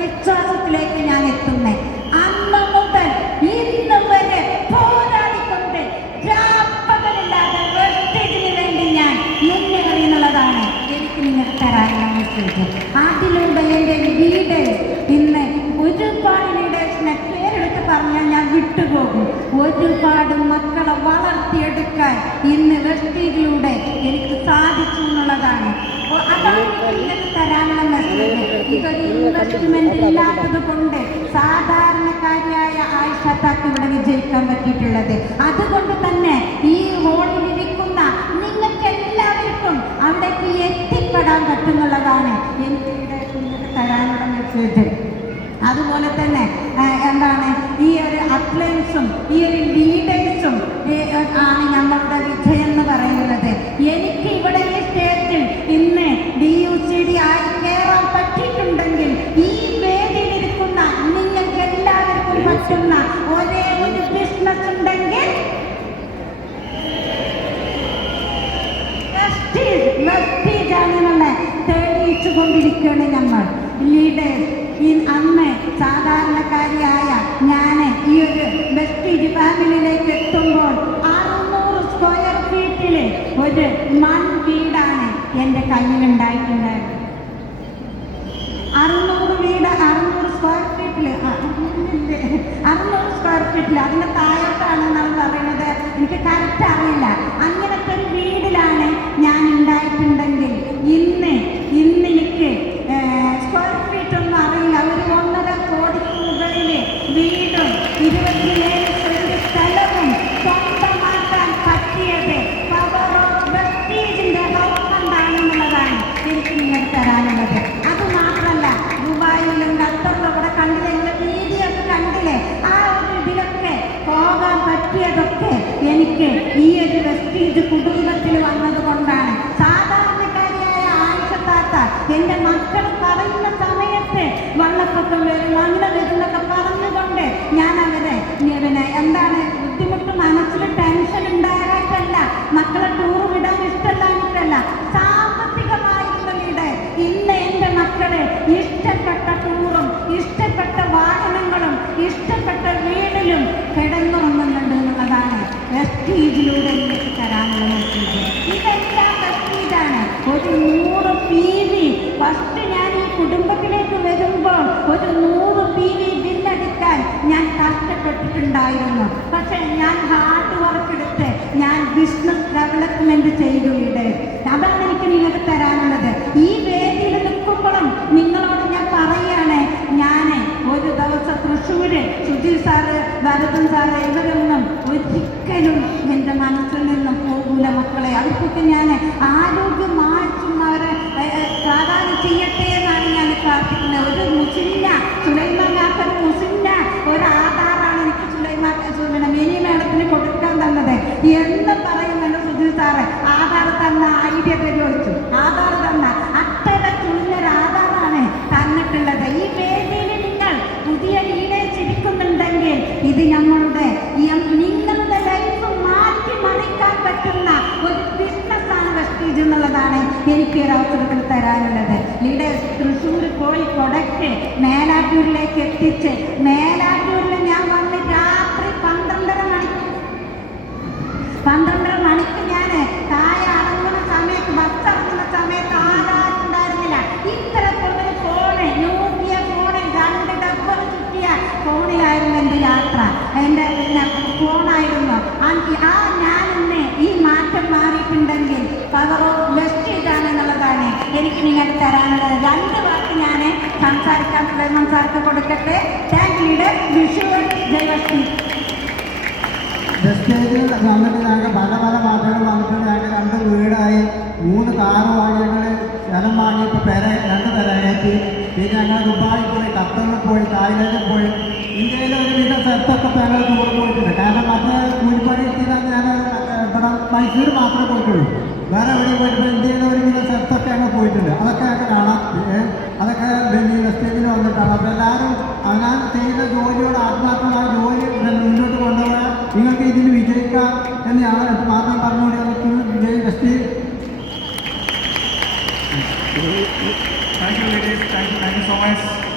വിശ്വാസത്തിലേക്ക് ഞാൻ എത്തുന്നത്. അന്ന് മുതൽ ഇന്ന് വരെ പോരാടിക്കൊണ്ട് രാപ്പകലില്ലാതെ വെസ്റ്റേജിന് വേണ്ടി ഞാൻ മുന്നേറി എന്നുള്ളതാണ് എനിക്ക് നിങ്ങൾക്ക് തരാനുള്ള മെസ്സേജ്. അതിലൂടെ എൻ്റെ ലീഡേഴ്സ് ഇന്ന് ഒരുപാട് ലീഡേഴ്സിനെ പേരെടുത്ത് പറഞ്ഞാൽ ഞാൻ വിട്ടുപോകും. ഒരുപാട് മക്കളെ വളർത്തിയെടുക്കാൻ ഇന്ന് വെസ്റ്റേജിലൂടെ എനിക്ക് സാധിച്ചു എന്നുള്ളതാണ്. അതാണ് നിങ്ങൾക്ക് തരാനുള്ള മെസ്സേജ്. ഇതൊരു ഇൻവെസ്റ്റ്മെന്റ് ഇല്ലാത്തത് കൊണ്ട് സാധാരണക്കാരിയായ ആയിഷ താക്ക് ഇവിടെ വിജയിക്കാൻ പറ്റിയിട്ടുള്ളത്. അതുകൊണ്ട് തന്നെ ഈ ഹോളിലിരിക്കുന്ന നിങ്ങൾക്ക് എല്ലാവർക്കും അവിടേക്ക് എത്തിപ്പെടാൻ പറ്റുന്നുള്ളതാണ് എനിക്ക് ഇവിടെ നിങ്ങൾക്ക് തരാനുള്ള മെസ്സേജ്. അതുപോലെ തന്നെ എന്താണ് ഈ ഒരു അത്ലറ്റ്സും ഈ ഒരു ലീഡേഴ്സും ആണ് നമ്മളുടെ വിജയം എന്ന് പറയുന്നത്. എനിക്ക് ഇവിടെ ഈ സ്റ്റേജിൽ ഇന്ന് DUCD ആയി കയറാൻ പറ്റിയിട്ടുണ്ടെങ്കിൽ ഈ വേദിയിലിരിക്കുന്ന നിങ്ങൾക്ക് എല്ലാവർക്കും പറ്റുന്ന ഒരേ ഒരു ബിസിനസ് ഉണ്ടെങ്കിൽ വെസ്റ്റേജ് ആണെന്നുള്ള തെളിയിച്ചു കൊണ്ടിരിക്കുകയാണ് നമ്മൾ ലീഡേഴ്സ്. അന്ന് സാധാരണക്കാരിയായ ഞാൻ ഈ ഒരു വെസ്റ്റേജ് ഫാമിലിയിലേക്ക് എത്തുമ്പോൾ 600 സ്ക്വയർ ഫീറ്റിൽ ഒരു വീടാണ് എൻ്റെ കയ്യിലുണ്ടായിട്ടുണ്ടായത്. 600 സ്ക്വയർ ഫീറ്റിൽ 600 സ്ക്വയർ ഫീറ്റിൽ അതിൻ്റെ താഴോട്ടാണ് നമ്മൾ പറയുന്നത്, എനിക്ക് കറക്റ്റ് അറിയില്ല. അങ്ങനത്തെ ഒരു വീടിലാണ് ഞാൻ ഉണ്ടായിട്ടുണ്ടെങ്കിൽ ഇന്ന് എനിക്ക് സ്ക്വയർ ഫീറ്റ് ഒന്നും അറിയില്ല. ഒരു 1.5 കോടിക്ക് മുകളിൽ വീടും 27 സെന്റ് സ്ഥലവും സ്വന്തമാക്കാൻ പറ്റിയത് പവർ ഓഫ് വെസ്റ്റേജിന്റെ ഹൗസ് ഫണ്ടാണെന്നുള്ളതാണ് എനിക്ക് നിങ്ങൾക്ക് തരാനുള്ളത്. അത് മാത്രമല്ല, ദുബായിലും ഖത്തറിലും ഇവിടെ കണ്ടില്ലേ, എൻ്റെ വീഡിയോ ഒക്കെ കണ്ടില്ലേ, ആ ഒരു ഇതിലൊക്കെ പോകാൻ പറ്റിയതൊക്കെ എനിക്ക് ഈ ഒരു വെസ്റ്റേജ് കുടുംബത്തിൽ വന്നത് കൊണ്ടാണ്. സാധാരണക്കാരിയായ ആയിഷ താത്ത എൻ്റെ മക്കൾ പറയുന്ന സമയത്ത് വെള്ളപ്പൊക്കം വരും അങ്ങനെ വരുന്നൊക്കെ പറഞ്ഞുകൊണ്ട് ഞാൻ അവരെ എന്താണ് ബുദ്ധിമുട്ട് മനസ്സിൽ ടെൻഷൻ ഉണ്ടാകാനല്ല, മക്കളെ ടൂർ വിടാൻ ഇഷ്ടമല്ലാഞ്ഞിട്ടല്ല, സാമ്പത്തികമായിരുന്നിടെ ഇന്ന് എൻ്റെ മക്കളെ ഇഷ്ടപ്പെട്ട ടൂറും ഇഷ്ടപ്പെട്ട വാഹനങ്ങളും ഇഷ്ടപ്പെട്ട വീടിലും കിടന്നുറങ്ങുന്നുണ്ട് എന്നുള്ളതാണ് വെസ്റ്റേജിലൂടെ എനിക്ക് തരാനുള്ള മെസ്സേജ്. ഇതെല്ലാം വെസ്റ്റേജാണ്. ഒരു 100 PV ഫസ്റ്റ് ഞാൻ ഈ കുടുംബത്തിലേക്ക് വരുമ്പോൾ ഒരു 100 PV ബില്ലടിക്കാൻ ഞാൻ കഷ്ടപ്പെട്ടിട്ടുണ്ടായിരുന്നു. പക്ഷേ ഞാൻ ഹാർഡ് വർക്ക് എടുത്ത് ഞാൻ ബിസിനസ് ഡെവലപ്മെന്റ് ചെയ്തു. അതാണ് എനിക്ക് നിങ്ങൾക്ക് തരാനുള്ളത്. ഈ വേദിയിൽ നിൽക്കുമ്പോഴും നിങ്ങളോട് ഞാൻ പറയുകയാണ്, ഞാൻ ഒരു ദിവസം തൃശ്ശൂര് സുധീർ സാറ്, ഭരതൻ സാറ് ഇവരൊന്നും ഒരിക്കലും എൻ്റെ മനസ്സിൽ നിന്നും പോകൂല മക്കളെ. അവർക്കൊക്കെ ഞാൻ ആരോഗ്യമായിട്ടും അവരെ പ്രാധാന്യം ചെയ്യട്ടെ എന്നാണ് ഞാൻ പ്രാർത്ഥിക്കുന്നത്. ഒരു മുസ്ലിം സുലൈമാൻ കാക്കർ മുസ്ലിം ഒരു ആധാറാണ് എനിക്ക് മിനി മേഡത്തിന് കൊടുക്കാൻ തന്നത് എന്ന് പറയുന്നുണ്ട് സുധീർ സാറ്. ആധാർ തന്ന ഐഡിയ ചോദിച്ചു, ആധാർ തന്ന അത്തരത്തിലുള്ളൊരു ആധാറാണ് തന്നിട്ടുള്ളത്. ഈ വേദിയിൽ നിങ്ങൾ പുതിയ ലീഡേഴ്സ് ഇരിക്കുന്നുണ്ടെങ്കിൽ ഇത് നിങ്ങളുടെ ലൈഫ് മാറ്റി മറിക്കാൻ പറ്റുന്ന ഒരു ബിസിനസ്സാണ് വെസ്റ്റേജ് എന്നുള്ളതാണ് എനിക്ക് ഒരു അവസരത്തിൽ തരാനുള്ളത്. ലീഡേഴ്സ് തൃശ്ശൂർ പോയി പ്രൊഡക്റ്റ് മേലാറ്റൂരിലേക്ക് എത്തിച്ച് മേലാറ്റൂരിൽ ഞാൻ വന്ന് രാത്രി 12:30 മണിക്ക് ഞാൻ താഴെ ഇറങ്ങുന്ന സമയത്ത് ബസ് ഇറങ്ങുന്ന സമയത്ത് ആധാറുണ്ടായിരുന്നില്ല. ഇത്തരത്തിലൊരു ഫോണ്, നോക്കിയ ഫോണിൽ 2 ഡബ്ബർ ചുറ്റിയ ഫോണിലായിരുന്നു എൻ്റെ യാത്ര. എൻ്റെ ഫോണായിരുന്നു. ഞാൻ ഇന്ന് ഈ മാറ്റം മാറിയിട്ടുണ്ടെങ്കിൽ പവർ ഓഫ് വെസ്റ്റേജ് ആണെന്നുള്ളതാണ് എനിക്ക് നിങ്ങൾക്ക് തരാനുള്ളത്. 2 വാക്ക് ഞാൻ സംസാരിക്കാൻ സുലൈമാൻ സാർക്ക് കൊടുക്കട്ടെ. Thank leader. വിഷുവൽ ജയ് വെസ്റ്റേജ്. വെസ്റ്റേജിൽ വന്നിട്ട് ഞങ്ങൾക്ക് പല മാറ്റങ്ങൾ വന്നിട്ടുണ്ട്. ഞങ്ങൾക്ക് 2 വീടായി, 3 കാറ് വാങ്ങി, ഞങ്ങൾ സ്ഥലം വാങ്ങി, ഇപ്പോൾ 2 പെരയെത്തി. പിന്നെ ഞങ്ങൾ ദുബായിൽ പോയി, ഖത്തറിൽ പോയി, തായ്ലൻഡിൽ പോയി, ഇന്ത്യയിലെ ഒരുവിധ സ്ഥലത്തൊക്കെ ഇപ്പോൾ ഞങ്ങൾ ടൂർ പോയിട്ടുണ്ട്. കാരണം മറ്റേ കൂലിപ്പണി എത്തിയാൽ ഞാൻ ഇവിടെ മൈസൂർ മാത്രമേ പോയിട്ടുള്ളൂ, വേറെ എവിടെ പോയിട്ട് ഇന്ത്യയിലെ ഒരുവിധ സ്ഥലത്തൊക്കെ ഞങ്ങൾ പോയിട്ടുണ്ട്. അതൊക്കെ ഞങ്ങൾക്ക് കാണാം. അതൊക്കെ ഈ വെസ്റ്റേജിൽ വന്നിട്ടാണ്. അപ്പോൾ എല്ലാവരും അവനാൻ ചെയ്യുന്ന ജോലിയോട് ആത്മാർത്ഥമായ ജോലി മുന്നോട്ട് കൊണ്ടുപോകാൻ നിങ്ങൾക്ക് ഇതിൽ വിജയിക്കാം തന്നെയാണ് മാത്രം പറഞ്ഞുകൊണ്ട് നമുക്ക് വിജയ് വെസ്റ്റേജ്. Thank you ladies, thank you so much.